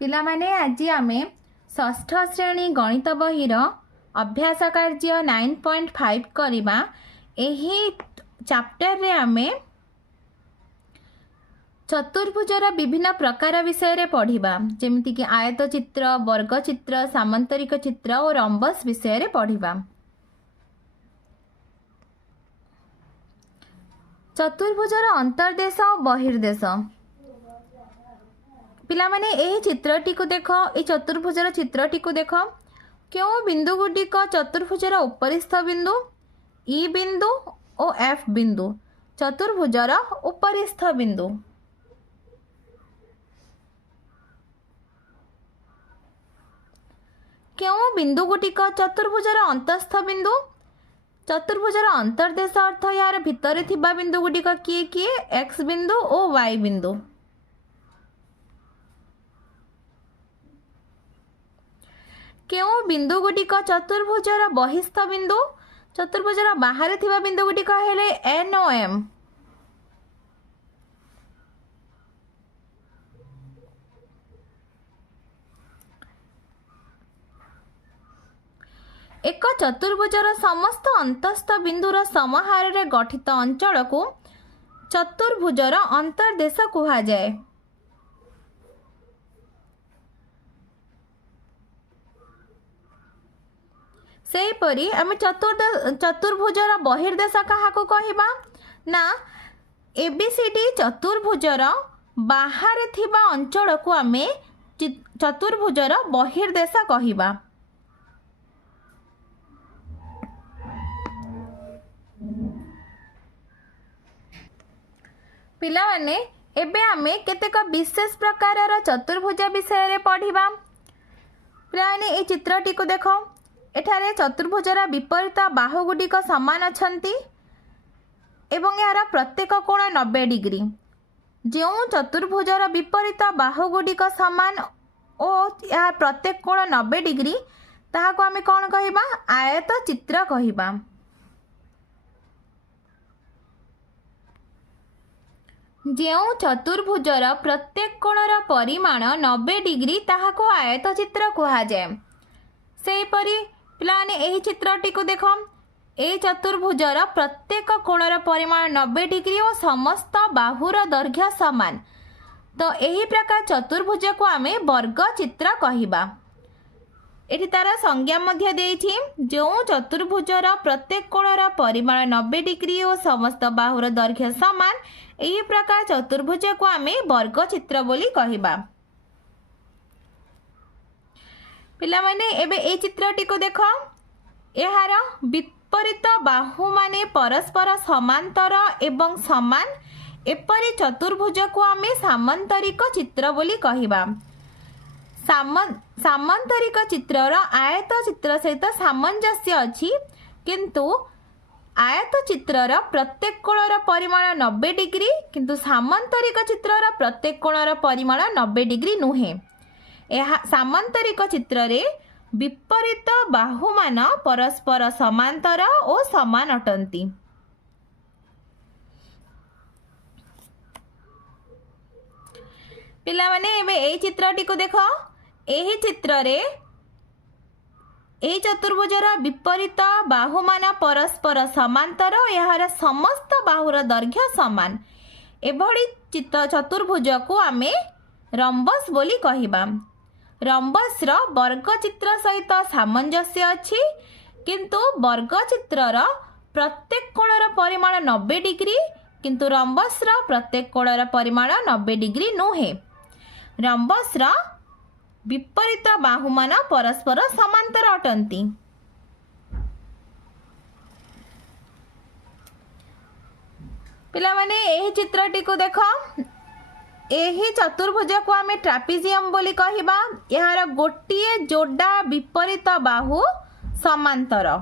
पिला माने आज आमे षष्ठ श्रेणी गणित बहीर अभ्यास कार्य 9.5 करिबा। एही चैप्टर रे आमे चतुर्भुजर विभिन्न प्रकार विषय रे पढ़िबा, जेमिति कि आयत चित्र, वर्ग चित्र, सामांतरिक चित्र और रंबस विषय रे पढ़िबा। चतुर्भुजर अंतर्देश और बहिर्देश। पिला माने एही चित्रटी को देख, ए चतुर्भुजर चित्रटी को देख। क्यों बिंदु गुडिक चतुर्भुजर उपरिस्थ बिंदु ई बिंदु और एफ बिंदु चतुर्भुजर उपरिस्थ बिंदु। क्यों बिंदु गुडिक चतुर्भुजर अंतस्थ बिंदु। चतुर्भुजर अंतर्देश अर्थ यार भितर थिबा बिंदु गुडिक किए किए एक्स बिंदु और वाई बिंदु। क्यों बिंदु गुडिक चतुर्भुजर बहिस्थ बिंदु। चतुर्भुजर बाहर थिबा बिंदु गुडिक हेले एन और एम। एक चतुर्भुजर समस्त अंतस्थ बिंदुर समाहार रे गठित अंचल को चतुर्भुजर अंतर्देश कहा जाए। सेहीपरि आम चतुर्भुजर बहिर्देश क्या कहवा ना एबीसीडी चतुर्भुजर बाहर थिबा अंचल को आम चतुर्भुजर बहिर्देश कहवा। पिला माने एबे आमे केतेक विशेष प्रकार चतुर्भुज विषय रे पढ़िबा। पिला माने ए चित्रटी को देखो, एठारे चतुर्भुजर विपरीत बाहु गुडिक समान अछंती एवं यार प्रत्येक कोण 90 डिग्री। जो चतुर्भुजर विपरीत बाहु गुडिक समान और या प्रत्येक कोण 90 डिग्री ताहाको आमे कोन कहिबा, आयत चित्र कहिबा। जो चतुर्भुजर प्रत्येक कोणर परिमाण 90 डिग्री ताहाको आयत चित्र कहा जाए। सेहीपरि पिलाने एही चित्रटी को देख, ए चतुर्भुजर प्रत्येक कोणर परिमाण 90 डिग्री और समस्त बाहुर दैर्घ्य समान, तो एही प्रकार चतुर्भुज को आमे वर्ग चित्र कहिबा। एठी तार संज्ञा मध्य देइछि, जो चतुर्भुजर प्रत्येक कोणर परिमाण 90 डिग्री और समस्त बाहुर दैर्घ्य समान, एही प्रकार चतुर्भुज को आमे वर्ग चित्र बोली कहिबा। पिला माने एबे ए चित्रटी को देख, एहार विपरीत बाहु माने परस्पर समांतर एवं समान, एपरि चतुर्भुज को आमे सामांतरिक चित्र बोली कहिबा। सामांतरिक चित्रर आयत चित्र सहित सामंजस्य अछि, किंतु आयत चित्रर प्रत्येक कोणर परिमाण 90 डिग्री, किंतु सामांतरिक चित्रर प्रत्येक कोणर परिमाण 90 डिग्री नुहे। सामांतरिक चित्र रे विपरीत बाहुमान परस्पर समांतर और समान अटंती। पिला माने एबे एई चित्रटी को देखो, एही चित्र रे एही चतुर्भुजर विपरीत बाहुमान परस्पर समांतर, यार समस्त बाहुर दैर्घ्य समान। एभଳି चतुर्भुज को आमे रंबस बोली कहिबा। रंबस रो वर्ग चित्र सहित सामंजस्य अछि, किंतु वर्ग चित्रर प्रत्येक कोणर परिमाण 90 डिग्री, किंतु रंबस रो प्रत्येक कोणर परिमाण 90 डिग्री नुहे। रंबस रो विपरीत बाहुमान परस्पर समांतर अटंती। पिला माने एही चित्रटी को देखो, एही चतुर्भुज को आमे ट्रापिजियम बोली कहिबा। यार गोटिए जोड़ा विपरीत बाहु समांतर।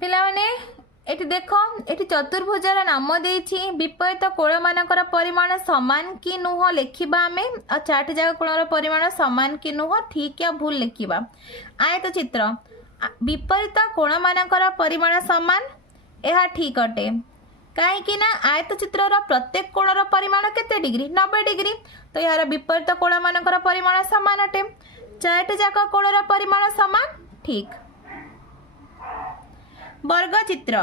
पिला माने एटी देखो, एटी चतुर्भुजर नाम देछि, विपरीत कोण मानकर परिमाण समान कि नुह लेखिबा आमे, और चार्ट जाक कोणर परिमाण समान कि नुह ठीक या भूल लेखिबा। आयत चित्र विपरीत कोणमानकर परिमाण समान यह ठीक अटे कहीं आयत चित्रर प्रत्येक कोणर परिमाण केते डिग्री 90 डिग्री तो यार विपरीत कोणमानकर परिमाण समान अटे चारोटी जाक कोणर परिमाण समान ठीक। वर्गचित्र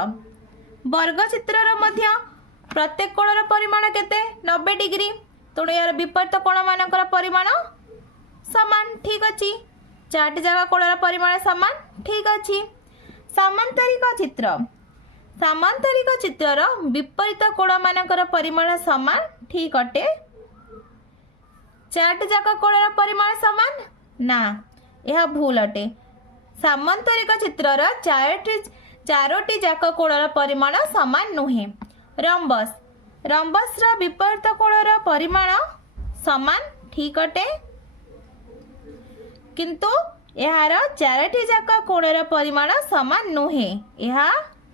वर्गचित्रर मध्य प्रत्येक कोणर परिमाण केते 90 डिग्री तेणु यार विपरीत कोणमानकर परिमाण समान ठीक अच्छी चारोटी जाक कोणर परिमाण समान ठीक अच्छी। सामांतरिक चित्र सामांतरिक चित्रर विपरीत कोणमानकर परिमाण समान ठीक अटे चारोटी जाक कोणर परिमाण समान ना यह भूल अटे सामांतरिक चित्रर चारोटी जाक कोणर परिमाण समान नुहे। रंबस रंबस विपरीत कोणर परिमाण समान ठीक अटे किंतु यार चारोटी जाक कोणर परिमाण समान नुहे यह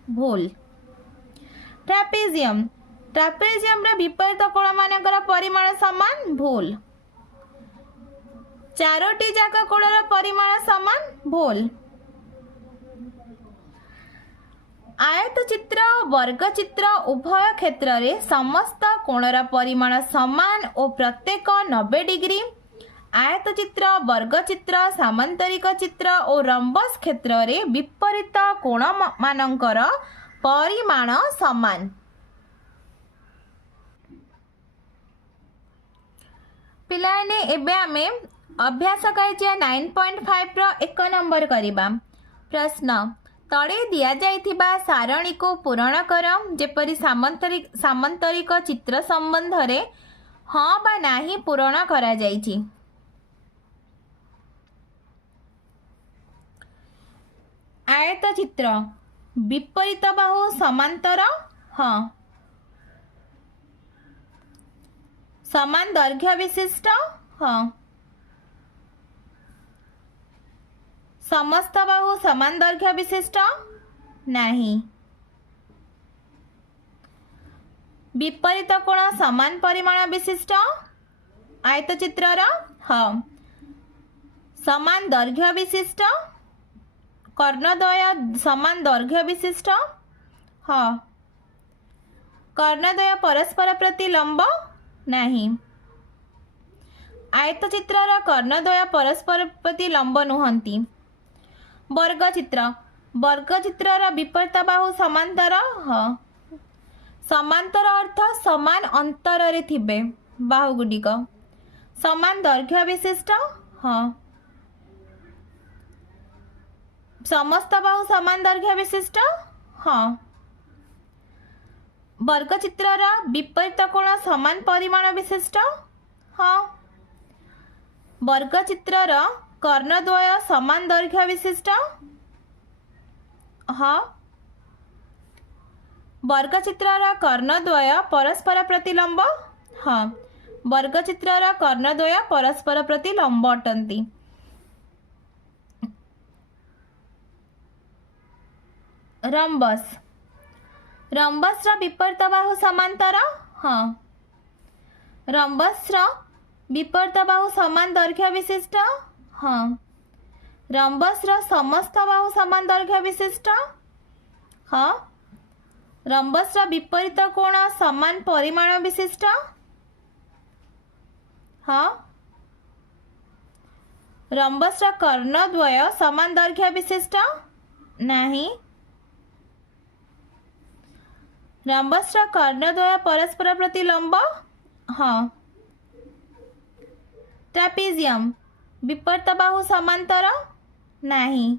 भूल। ट्रापेजियम ट्रापेजियम विपरीत कोण मानकर परिमाण समान भूल चारोटी जाक कोणर परिमाण समान भूल। आयत चित्र वर्गचित्र उभय क्षेत्र रे समस्त कोणर परिमाण समान और प्रत्येक 90 डिग्री आयत चित्र वर्गचित्र सामांतरिक चित्र और रंबस क्षेत्र रे विपरीत कोण मानकर परिमाण समान। पिलाने एबे आमे अभ्यास करिया 9.5 रो 1 नंबर करिबा। प्रश्न तळे दिया जाइथिबा सारणी को पूरण कर जेपरि सामांतरिक चित्र संबंध रे हाँ बा नाही पूरण करा जाइछि। आयत चित्र विपरीत बाहु समांतर हाँ समान दैर्घ्य विशिष्ट हाँ समस्त बाहु समान दैर्घ्य विशिष्ट नहीं विपरीत कोण समान परिमाण विशिष्ट आयत चित्रर हाँ समान दैर्घ्य विशिष्ट कर्णद्वय समान दैर्घ्य विशिष्ट हाँ कर्णद्वय परस्पर प्रति लंब नहीं आयत चित्रर कर्णद्वय परस्पर प्रति लंब नुहंती। वर्गचित्र वर्गचित्रर विपरीत बाहु समांतर हाँ समांतर अर्थ समान अंतर रे थिबे बाहु गुडिक समान दैर्घ्य विशिष्ट हाँ समस्त बाहु समान दैर्घ्य विशिष्ट हाँ वर्गचित्रर विपरीत कोण समान परिमाण विशिष्ट हाँ वर्गचित्रर कर्णद्वय समान दैर्घ्य विशिष्ट हाँ वर्गचित्रर कर्णद्वय परस्पर प्रतिलंब हाँ वर्गचित्रर कर्णद्वय परस्पर प्रतिलंब अटंती। रंबस रंबस विपरीत बाहु समांतर हाँ रंबस विपरीत बाहु समान दैर्घ्य विशिष्ट हाँ रंबस समस्त बाहु समान दैर्घ्य विशिष्ट हाँ रंबस विपरीत कोण समान परिमाण विशिष्ट हाँ रंबस कर्णद्वय समान दैर्घ्य विशिष्ट नहीं रंबस कर्णद्वय परस्पर प्रति लंब हाँ ट्रापेजियम विपरीत बाहु समांतर नहीं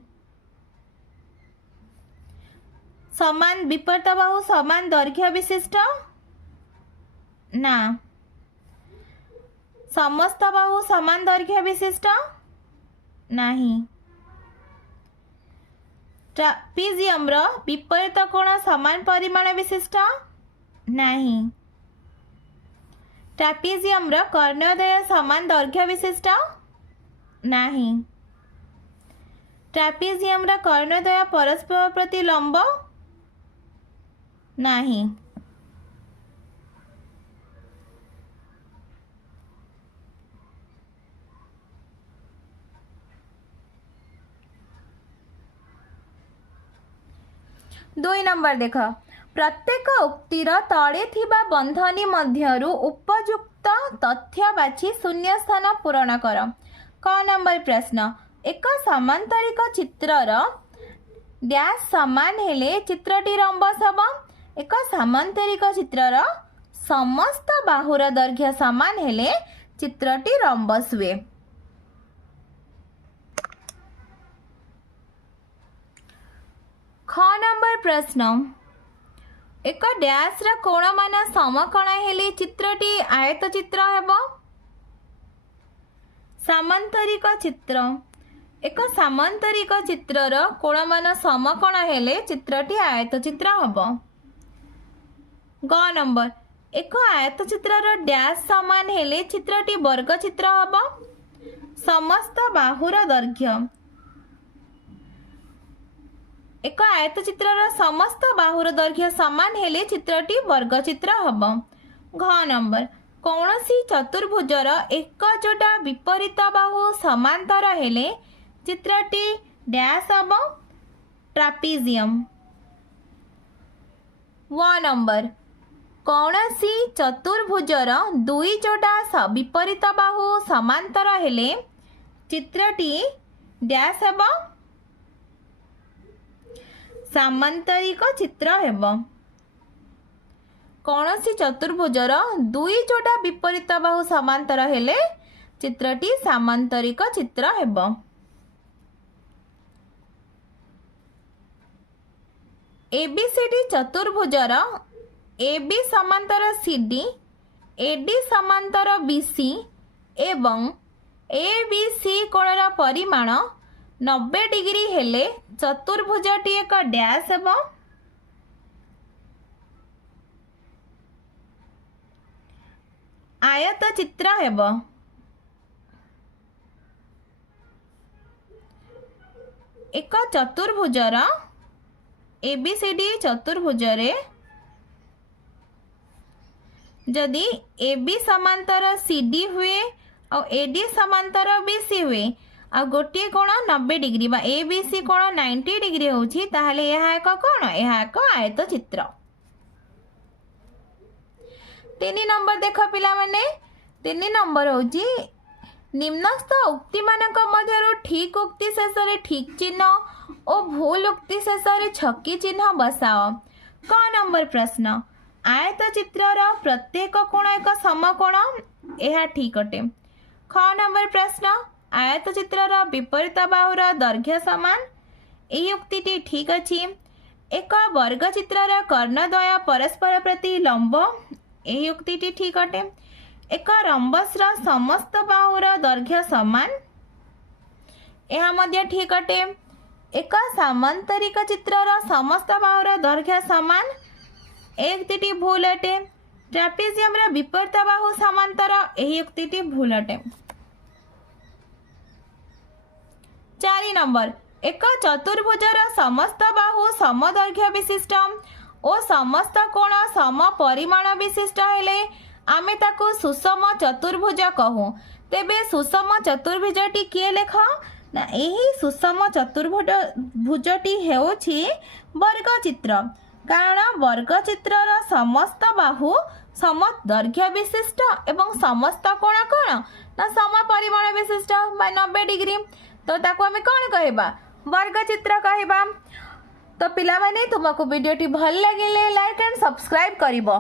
समान विपरीत बाहु समान दैर्घ्य विशिष्ट ना समस्त बाहु समान दैर्घ्य विशिष्ट नहीं ट्रापेजियम विपरीत कोण समान परिमाण विशिष्ट नहीं ट्रापेजियम कर्णद्वय समान दैर्घ्य विशिष्ट नहीं ट्रापेजियम कर्णद्वय परस्पर प्रति लंब नहीं दुई नंबर देख प्रत्येक उक्तिर तले थिबा बंधनी मध्यरु उपयुक्त तथ्य बाछि शून्य स्थान पूरण कर। क नंबर प्रश्न एक समांतरिक चित्रर डैश समान हेले चित्रटी रंबस हब। एक समांतरिक चित्रर समस्त बाहुर दैर्घ्य समान हेले चित्रटी रंबस हुए। ख नंबर प्रश्न एक डैश रा कोण मान समकोण हेले चित्रटी आयत चित्र हेब। समांतरिक चित्र एक समांतरिक चित्रर कोण मान समकोण हेले चित्रटी आयत चित्र हेब। ग नंबर एक आयत चित्रर डैश समान हेले चित्रटी वर्ग चित्र हेब। समस्त बाहुर दैर्घ्य एक आयत चित्रर समस्त बाहुर दैर्घ्य समान हेले चित्रटी वर्ग चित्र हेब। घ नंबर कौनसी चतुर्भुजर एकजोटा विपरीत बाहु समांतर हेले चित्रटी डैश हेब ट्रापीजियम। व नंबर कौनसी चतुर्भुजर दुई जोटा विपरीत बाहु समांतर हेले चित्रटी डैश हेब सामांतरिक चित्र हेब। कौनसी चतुर्भुजर दुई जोटा विपरीत बाहु समांतर हेले चित्रटी सामांतरिक चित्र हेब। एबीसीडी चतुर्भुजर AB समांतर CD AD समांतर BC एवं ABC कोणर परिमाण 90 डिग्री हेले चतुर्भुजटी एक डैश हेब आयत चित्र हेब। एक चतुर्भुजर ABCD चतुर्भुजरे जदि AB समांतर CD हुए और AD समांतर BC हुए आ गोटे कोण 90 डिग्री बा ABC कोण 90 डिग्री होछि ताहले यह एक कोण यह एक आयत चित्र। 3 नंबर देख पिला माने 3 नंबर होछि निम्नस्थ उक्ति मानक मध्यरु ठीक उक्ति शेष रे ठीक चिन्ह और भूल उक्ति शेष रे छक्की चिन्ह बसाओ। क नंबर प्रश्न आयत चित्रर प्रत्येक कोण एक समकोण यह ठीक अटे। ख नंबर प्रश्न आयत चित्रर विपरीत बाहुर दैर्घ्य समान यही उक्तिटी ठीक अछि। एक वर्ग चित्रर कर्णद्वय परस्पर प्रति लंब यही उक्तिटी ठीक अटे। एक रंबसर समस्त बाहुर दैर्घ्य समान यह मध्य ठीक अटे। एक सामांतरिक चित्रर समस्त बाहुर दैर्घ्य समान एक उक्तिटी भूल अटे। ट्रापेजियम रा विपरीत बाहु समांतर यही उक्तिटी भूल अटे। 4 नंबर एक चतुर्भुजर समस्त बाहु समदैर्घ्य विशिष्ट और समस्त कोण सम परिमाण विशिष्ट हेले आमे ताको सुषम चतुर्भुज कहू। तेबे सुषम चतुर्भुजटी किए लेख ना यही सुषम चतुर्भुजटी हेउछि वर्ग चित्र कारण वर्ग चित्रर समस्त बाहु सम दैर्घ्य विशिष्ट एवं समस्त कोण कोण ना सम परिमाण विशिष्ट बा 90 डिग्री तो ताको आमे कोन कहबा वर्ग चित्र कहबा। तो पिला माने तुमको वीडियोटी भल लागिले लाइक एंड सब्सक्राइब करिवो।